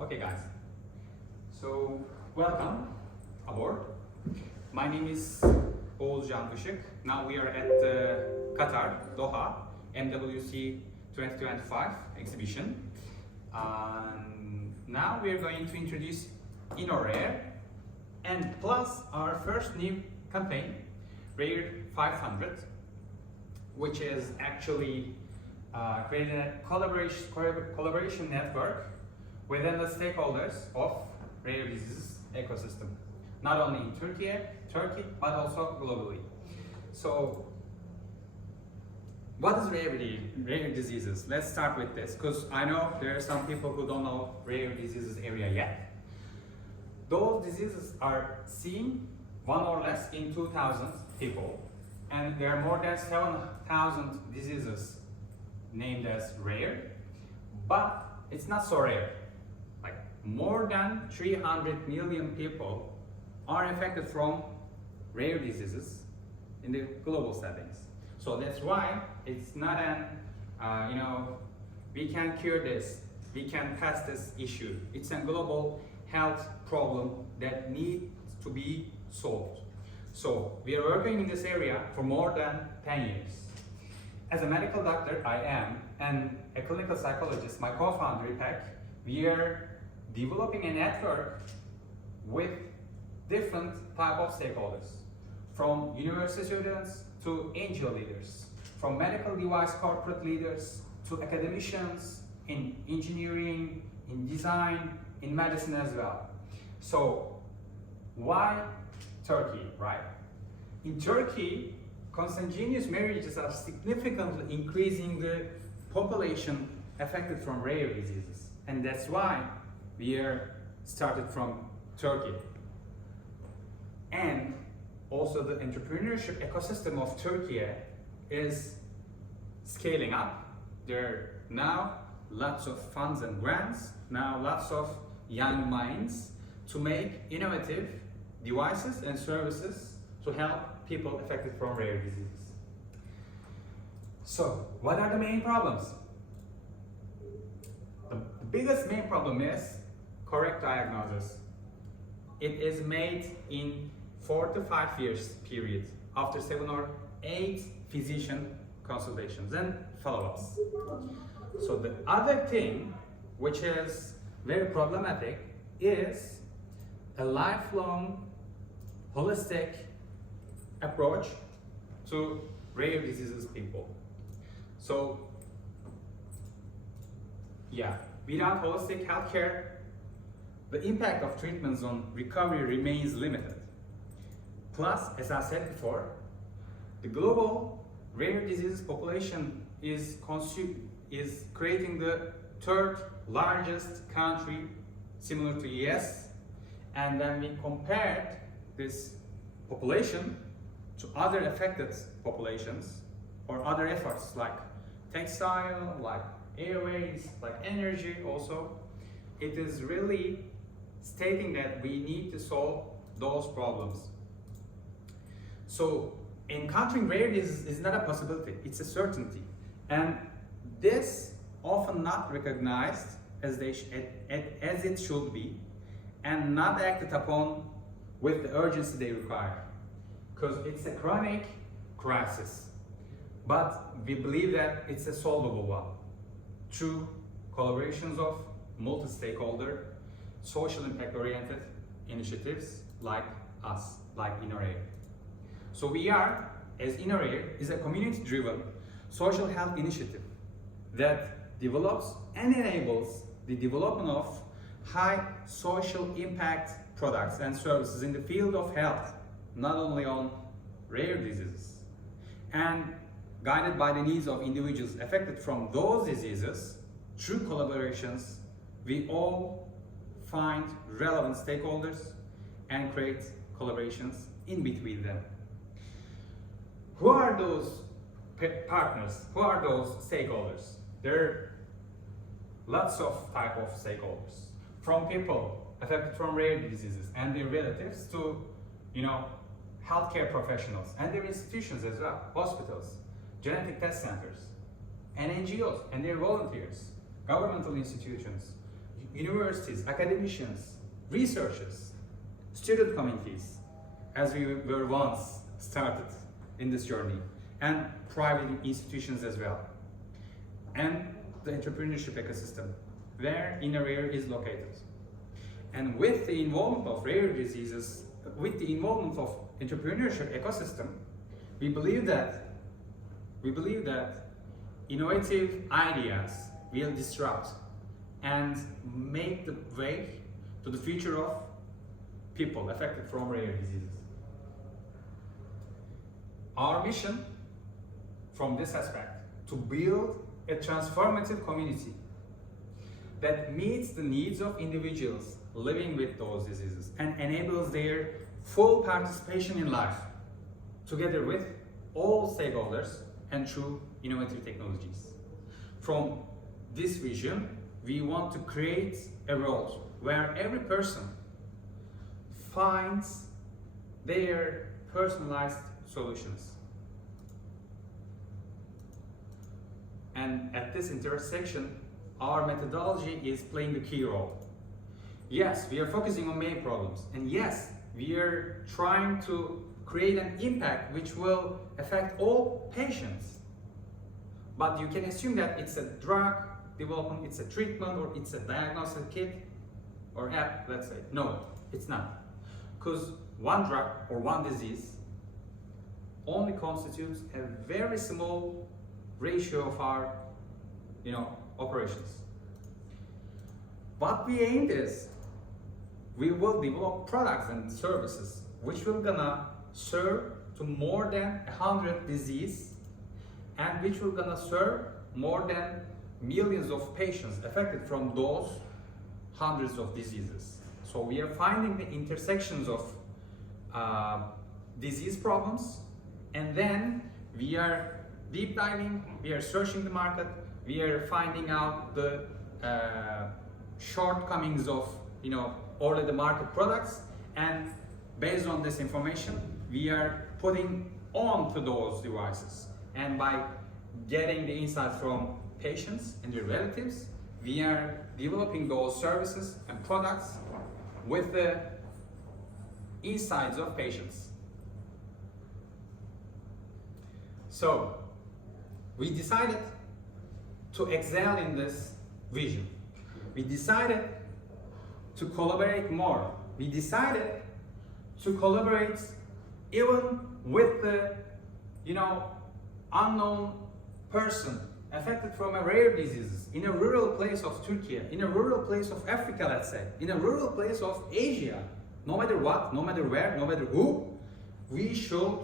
Okay guys, so welcome aboard. My name is Oğuz Can Işık. Now we are at Qatar, Doha, MWC 2025 exhibition. Now we are going to introduce Innorare and plus our first new campaign, Rare500, which is actually creating a collaboration network within the stakeholders of rare diseases ecosystem, not only in Turkey, but also globally. So, what is rare diseases? Let's start with this, because I know there are some people who don't know rare diseases area yet. Those diseases are seen one or less in 2,000 people, and there are more than 7,000 diseases named as rare, but it's not so rare. Like more than 300 million people are affected from rare diseases in the global settings. So that's why it's not an, we can cure this, we can pass this issue. It's a global health problem that needs to be solved. So we are working in this area for more than 10 years. As a medical doctor, I am, and a clinical psychologist, my co-founder, Ipek, we are developing a network with different type of stakeholders, from university students to angel leaders, from medical device corporate leaders to academicians in engineering, in design, in medicine as well. So why Turkey, right? In Turkey, consanguineous marriages are significantly increasing the population affected from rare diseases, and that's why we are started from Turkey. And also the entrepreneurship ecosystem of Turkey is scaling up. There are now lots of funds and grants, now lots of young minds to make innovative devices and services to help people affected from rare diseases. So, what are the main problems? The biggest main problem is correct diagnosis. It is made in 4 to 5 years period after 7 or 8 physician consultations and follow-ups. So the other thing which is very problematic is a lifelong holistic approach to rare diseases people. So yeah, without holistic healthcare, the impact of treatments on recovery remains limited. Plus, as I said before, the global rare disease population is creating the third largest country similar to US, and when we compared this population to other affected populations or other efforts like textile, like airways, like energy also, it is really stating that we need to solve those problems. So encountering rare disease is not a possibility, it's a certainty. And this often not recognized as it should be, and not acted upon with the urgency they require. Because it's a chronic crisis. But we believe that it's a solvable one through collaborations of multi-stakeholder, social impact-oriented initiatives like us, like Innorare. So we are, as Innorare, is a community-driven social health initiative that develops and enables the development of high social impact products and services in the field of health, not only on rare diseases. And guided by the needs of individuals affected from those diseases, through collaborations, we all find relevant stakeholders and create collaborations in between them. Who are those partners? Who are those stakeholders? There are lots of type of stakeholders, from people affected from rare diseases and their relatives to, healthcare professionals and their institutions as well, hospitals, genetic test centers, and NGOs and their volunteers, governmental institutions, universities, academicians, researchers, student communities, as we were once started in this journey, and private institutions as well, and the entrepreneurship ecosystem where Innorare is located. And with the involvement of rare diseases, with the involvement of entrepreneurship ecosystem, we believe that innovative ideas will disrupt and make the way to the future of people affected from rare diseases. Our mission from this aspect, to build a transformative community that meets the needs of individuals living with those diseases and enables their full participation in life, together with all stakeholders and through innovative technologies. From this vision, we want to create a world where every person finds their personalized solutions. And at this intersection, our methodology is playing a key role. Yes, we are focusing on main problems, and yes, we are trying to create an impact which will affect all patients. But you can assume that it's a drug development, it's a treatment, or it's a diagnostic kit or app, let's say. No, it's not. Because one drug or one disease only constitutes a very small ratio of our operations. What we aimed is, we will develop products and services which will gonna serve to more than 100 diseases, and which will gonna serve more than millions of patients affected from those hundreds of diseases. So we are finding the intersections of disease problems, and then we are deep diving, we are searching the market, we are finding out the shortcomings of already market products, and based on this information we are putting onto those devices. And by getting the insights from patients and their relatives, we are developing those services and products with the insights of patients. So we decided to excel in this vision. We decided to collaborate more. We decided to collaborate even with the unknown person affected from a rare disease in a rural place of Turkey, in a rural place of Africa, let's say, in a rural place of Asia. No matter what, no matter where, no matter who, we should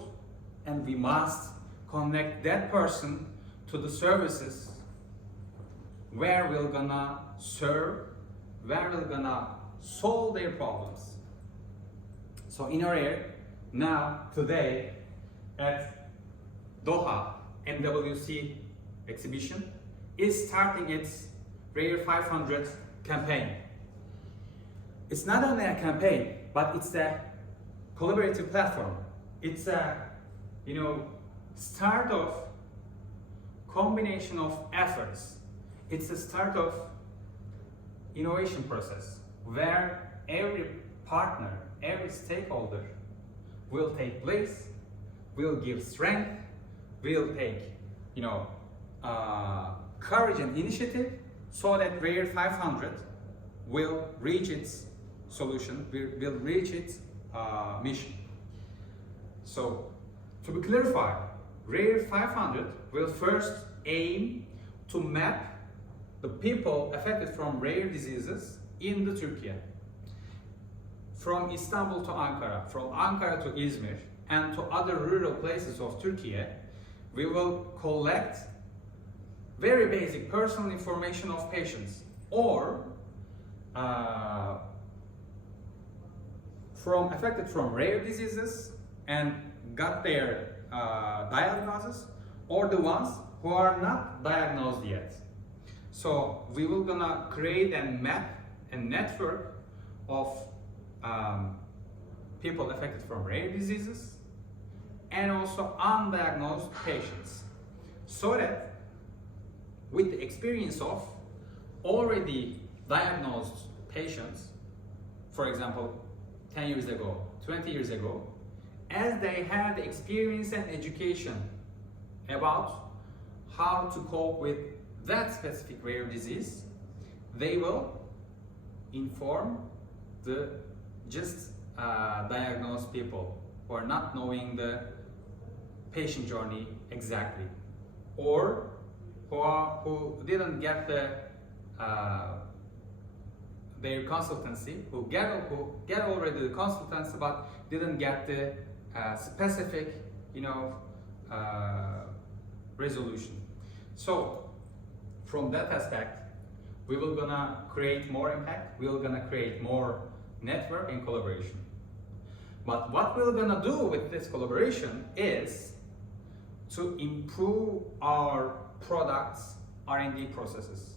and we must connect that person to the services where we're gonna serve, where we're gonna solve their problems. So Innorare now, today, at Doha MWC exhibition, is starting its Rare500 campaign. It's not only a campaign, but it's a collaborative platform. It's a start of combination of efforts. It's a start of innovation process where every partner, every stakeholder will take place, will give strength, will take courage and initiative, so that Rare500 will reach its solution, will reach its mission. So to be clarified, Rare500 will first aim to map the people affected from rare diseases in the Turkey, from Istanbul to Ankara, from Ankara to Izmir, and to other rural places of Turkey. We will collect very basic personal information of patients, or affected from rare diseases and got their diagnosis, or the ones who are not diagnosed yet. So we will gonna create and map a network of people affected from rare diseases and also undiagnosed patients, so that with the experience of already diagnosed patients, for example, 10 years ago, 20 years ago, as they had experience and education about how to cope with that specific rare disease, they will inform the just diagnosed people who are not knowing the patient journey exactly, or who didn't get their consultancy, who get already the consultancy but didn't get the specific, resolution. So from that aspect, we will gonna create more impact. We will gonna create more network and collaboration. But what we're gonna do with this collaboration is to improve our products R&D processes.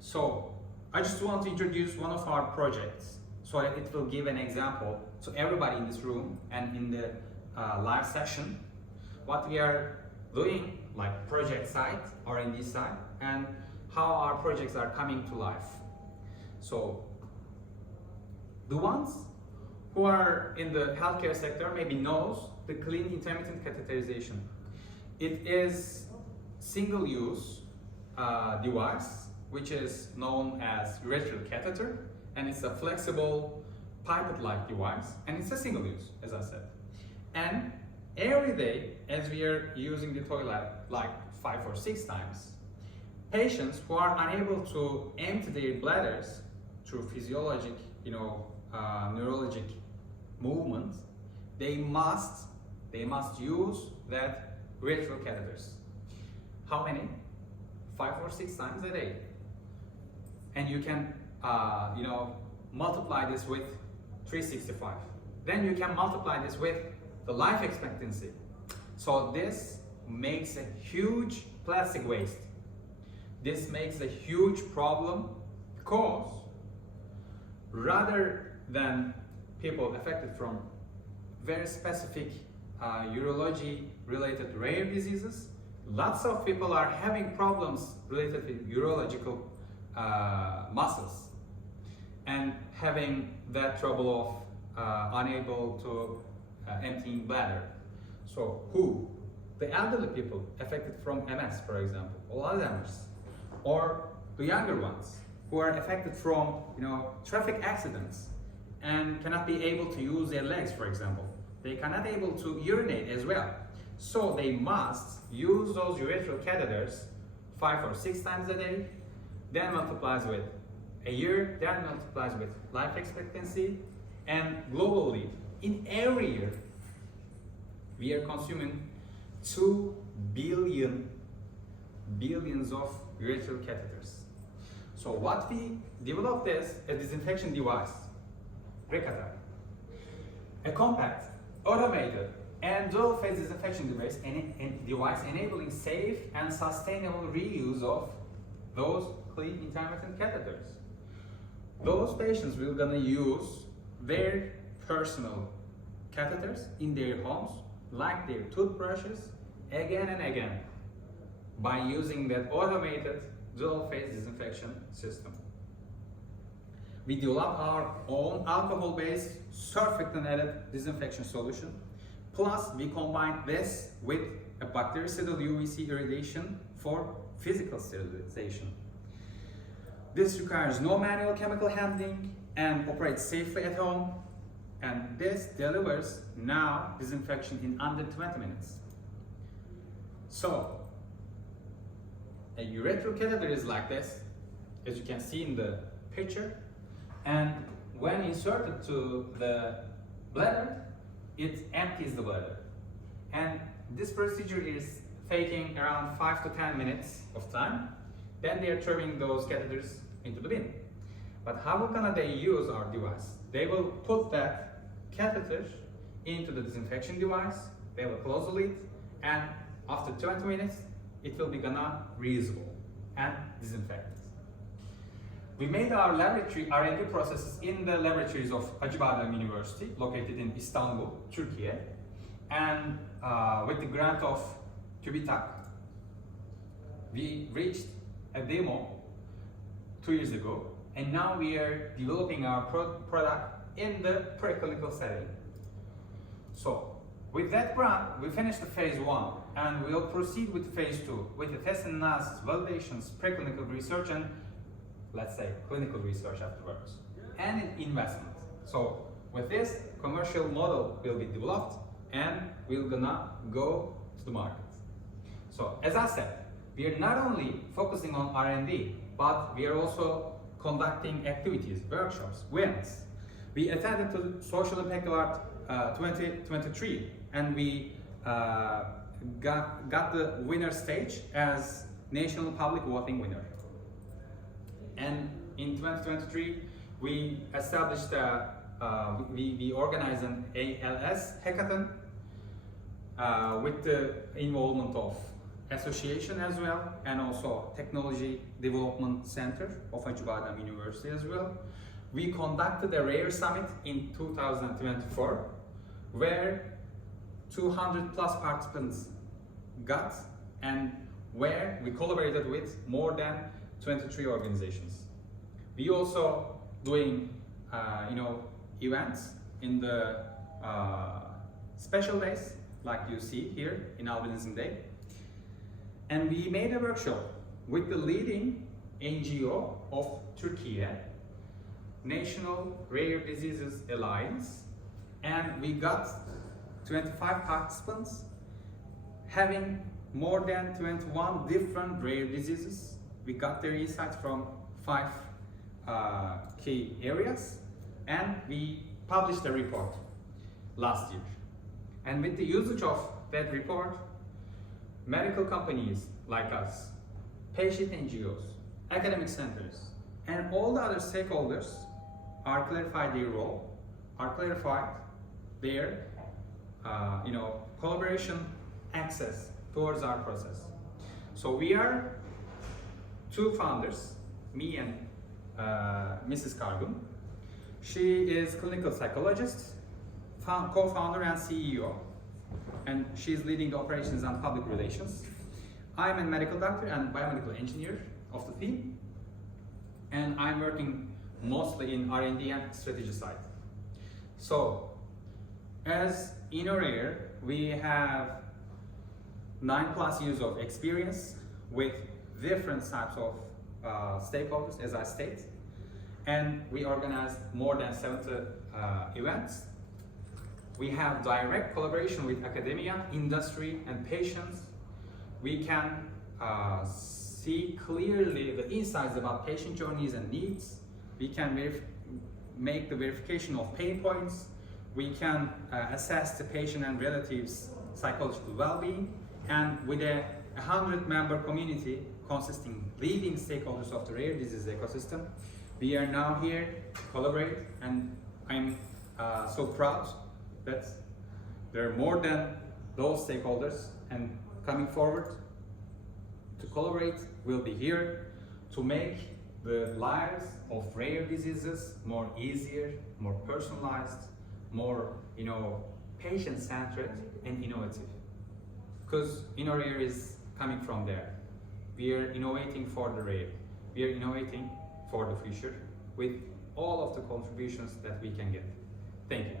So I just want to introduce one of our projects so that it will give an example to everybody in this room and in the live session what we are doing, like project side, R&D side, and how our projects are coming to life. So the ones who are in the healthcare sector maybe knows the clean intermittent catheterization. It is single-use device which is known as urethral catheter, and it's a flexible pipette-like device, and it's a single-use, as I said. And every day, as we are using the toilet like 5 or 6 times, patients who are unable to empty their bladders through physiologic, neurologic movements, they must use that urethral catheters. How many? 5 or 6 times a day. And you can, multiply this with 365. Then you can multiply this with the life expectancy. So this makes a huge plastic waste. This makes a huge problem because rather than people affected from very specific urology related rare diseases, lots of people are having problems related with urological muscles and having that trouble of unable to emptying bladder. So who? The elderly people affected from MS, for example, or Alzheimer's, or the younger ones who are affected from traffic accidents and cannot be able to use their legs, for example. They cannot able to urinate as well. So they must use those urethral catheters 5 or 6 times a day, then multiplies with a year, then multiplies with life expectancy, and globally, in every year, we are consuming 2 billions of urethral catheters. So what we developed is a disinfection device, Qatar, a compact, automated, and dual-phase disinfection device enabling safe and sustainable reuse of those clean intermittent catheters. Those patients will gonna use their personal catheters in their homes, like their toothbrushes, again and again, by using that automated dual-phase disinfection system. We developed our own alcohol-based surfactant-added disinfection solution. Plus, we combine this with a bactericidal UVC irradiation for physical sterilization. This requires no manual chemical handling and operates safely at home. And this delivers now disinfection in under 20 minutes. So, a urethral catheter is like this, as you can see in the picture. And when inserted to the bladder, it empties the bladder. And this procedure is taking around 5 to 10 minutes of time. Then they are throwing those catheters into the bin. But how gonna they use our device? They will put that catheter into the disinfection device, they will close the lid, and after 20 minutes, it will be gonna reusable and disinfect. We made our laboratory R&D processes in the laboratories of Acıbadem University, located in Istanbul, Turkey, and with the grant of TÜBİTAK, we reached a demo 2 years ago, and now we are developing our product in the preclinical setting. So with that grant, we finished the phase 1 and we'll proceed with phase 2 with the test and analysis, validations, preclinical research, and let's say clinical research afterwards, and investment. So with this, commercial model will be developed and we're gonna go to the market. So as I said, we are not only focusing on R&D, but we are also conducting activities, workshops, events. We attended to Social Impact Award 2023 and we got the winner stage as National Public Voting winner. And in 2023, we established we organized an ALS hackathon with the involvement of association as well, and also Technology Development Center of Acıbadem University as well. We conducted a Rare Summit in 2024, where 200 plus participants got, and where we collaborated with more than 23 organizations. We also doing events in the special days, like you see here in Albinism Day. And we made a workshop with the leading NGO of Turkey, National Rare Diseases Alliance, and we got 25 participants having more than 21 different rare diseases. We got their insights from 5 key areas, and we published a report last year. And with the usage of that report, medical companies like us, patient NGOs, academic centers, and all the other stakeholders are clarified their role, are clarified their collaboration access towards our process. So we are 2 founders, me and Mrs. Kargun. She is clinical psychologist, co-founder and CEO, and she's leading the operations and public relations. I'm a medical doctor and biomedical engineer of the team, and I'm working mostly in R&D and strategy side. So, as Innorare, we have 9+ years of experience with different types of stakeholders, as I state, and we organize more than 70 events. We have direct collaboration with academia, industry, and patients. We can see clearly the insights about patient journeys and needs. We can make the verification of pain points. We can assess the patient and relatives' psychological well-being. And with a 100-member community consisting leading stakeholders of the rare disease ecosystem, we are now here to collaborate, and I'm so proud that there are more than those stakeholders, and coming forward to collaborate, we'll be here to make the lives of rare diseases more easier, more personalized, more patient-centered and innovative. Because Innorare is coming from there. We are innovating for the rare. We are innovating for the future with all of the contributions that we can get. Thank you.